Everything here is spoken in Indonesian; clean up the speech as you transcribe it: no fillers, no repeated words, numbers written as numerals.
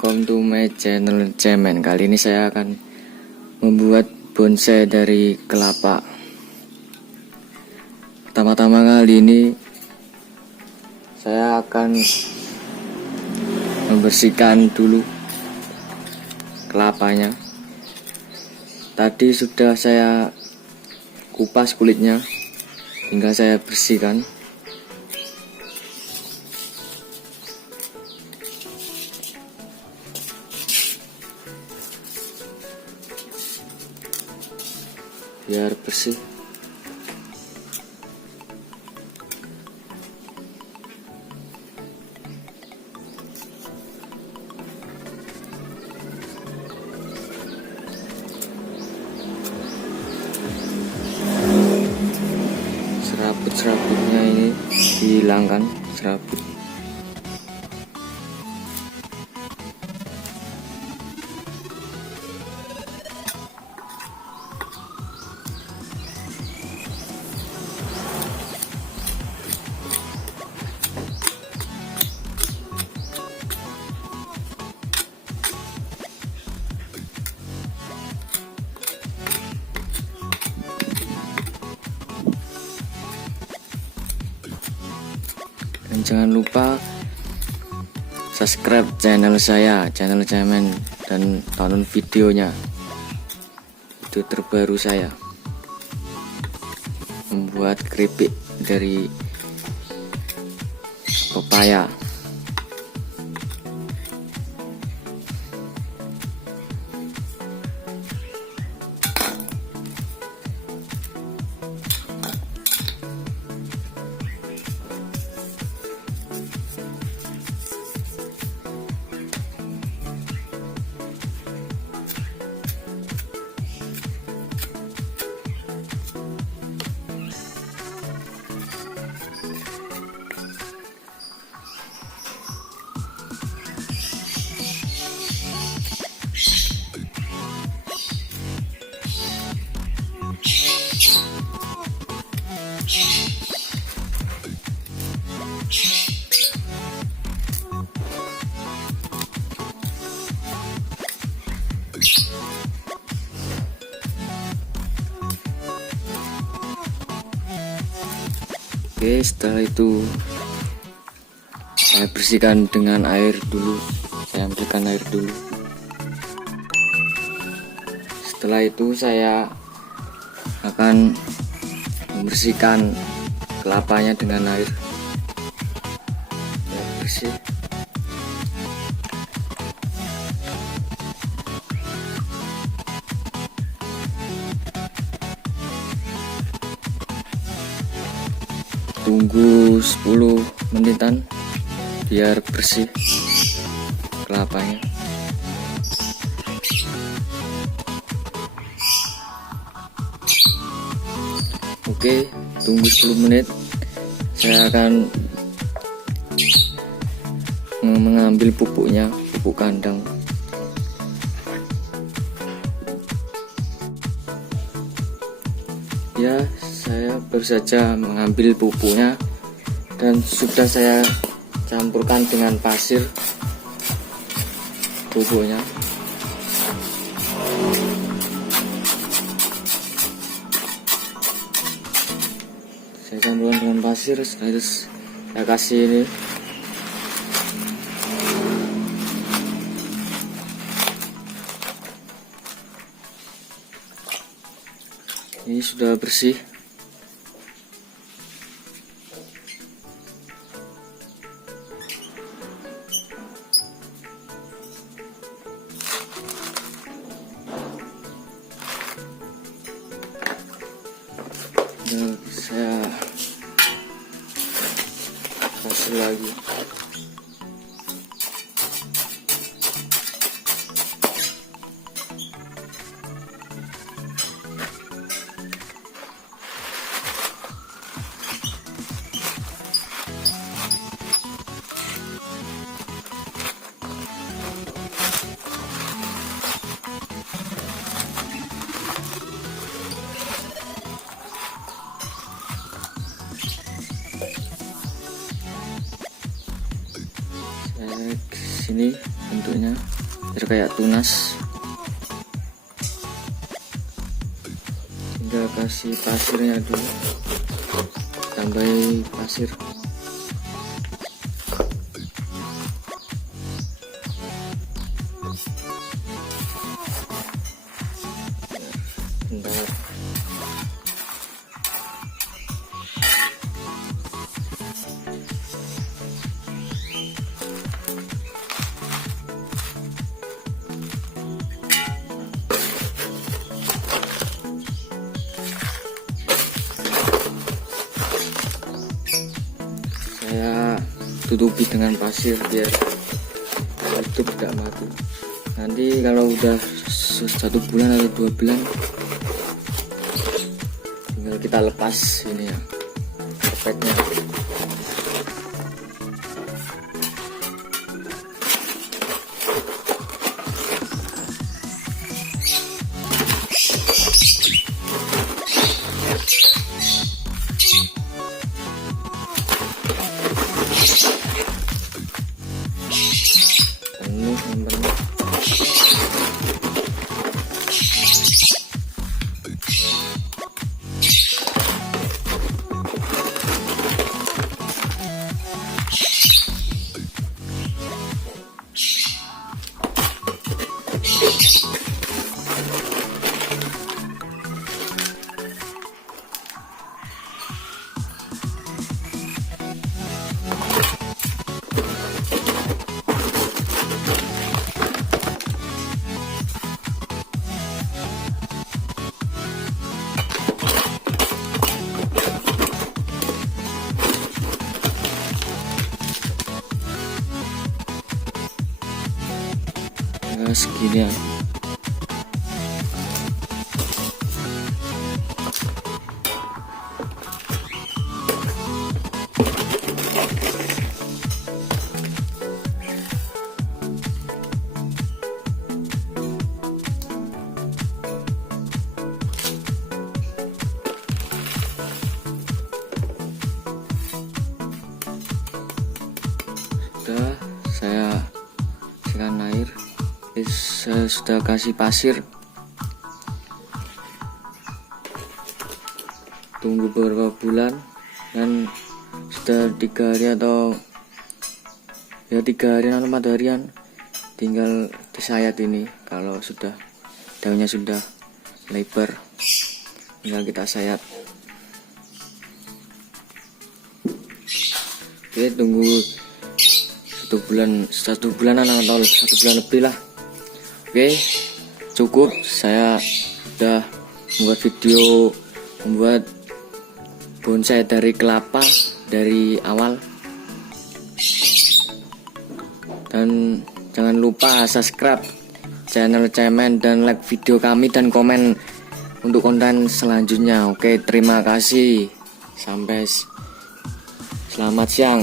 Welcome to my channel Cemen. Kali ini saya akan membuat bonsai dari kelapa. Pertama-tama kali ini saya akan membersihkan dulu kelapanya. Tadi sudah saya kupas kulitnya, tinggal saya bersihkan. Biar bersih. Serabut-serabutnya ini dihilangkan, serabut. Dan jangan lupa subscribe channel saya, channel Cemen, dan tonton videonya, video terbaru saya membuat keripik dari pepaya. Oke, setelah itu saya bersihkan dengan air dulu. Saya ambilkan air dulu. Setelah itu saya akan membersihkan kelapanya dengan air. Ya, bersih. Tunggu 10 menitan biar bersih kelapanya. Oke, tunggu 10 menit. Saya akan mengambil pupuknya, pupuk kandang. Ya, saya baru saja mengambil pupuknya dan sudah saya campurkan dengan pasir pupuknya. Saya campurkan dengan pasir, setelah itu saya kasih ini. Ini sudah bersih. Dan saya kasih lagi. Sini bentuknya biar kayak tunas. Tinggal kasih pasirnya dulu, tambahin pasir. Bentar. Saya tutupi dengan pasir biar itu tidak mati. Nanti kalau udah 1 bulan atau 2 bulan tinggal kita lepas ini ya karpetnya. Penuh sambalnya. Segini ya. Sudah saya siram air. Saya sudah kasih pasir. Tunggu beberapa bulan dan sudah 3 hari atau ya 3 harian atau 4 harian tinggal disayat ini. Kalau sudah daunnya sudah lebar tinggal kita sayat. Oke, tunggu 1 bulanan atau 1 bulan lebih lah. Oke, cukup. Saya sudah membuat video membuat bonsai dari kelapa dari awal. Dan jangan lupa subscribe channel Cemen dan like video kami dan komen untuk konten selanjutnya. Oke, terima kasih. Sampai selamat siang.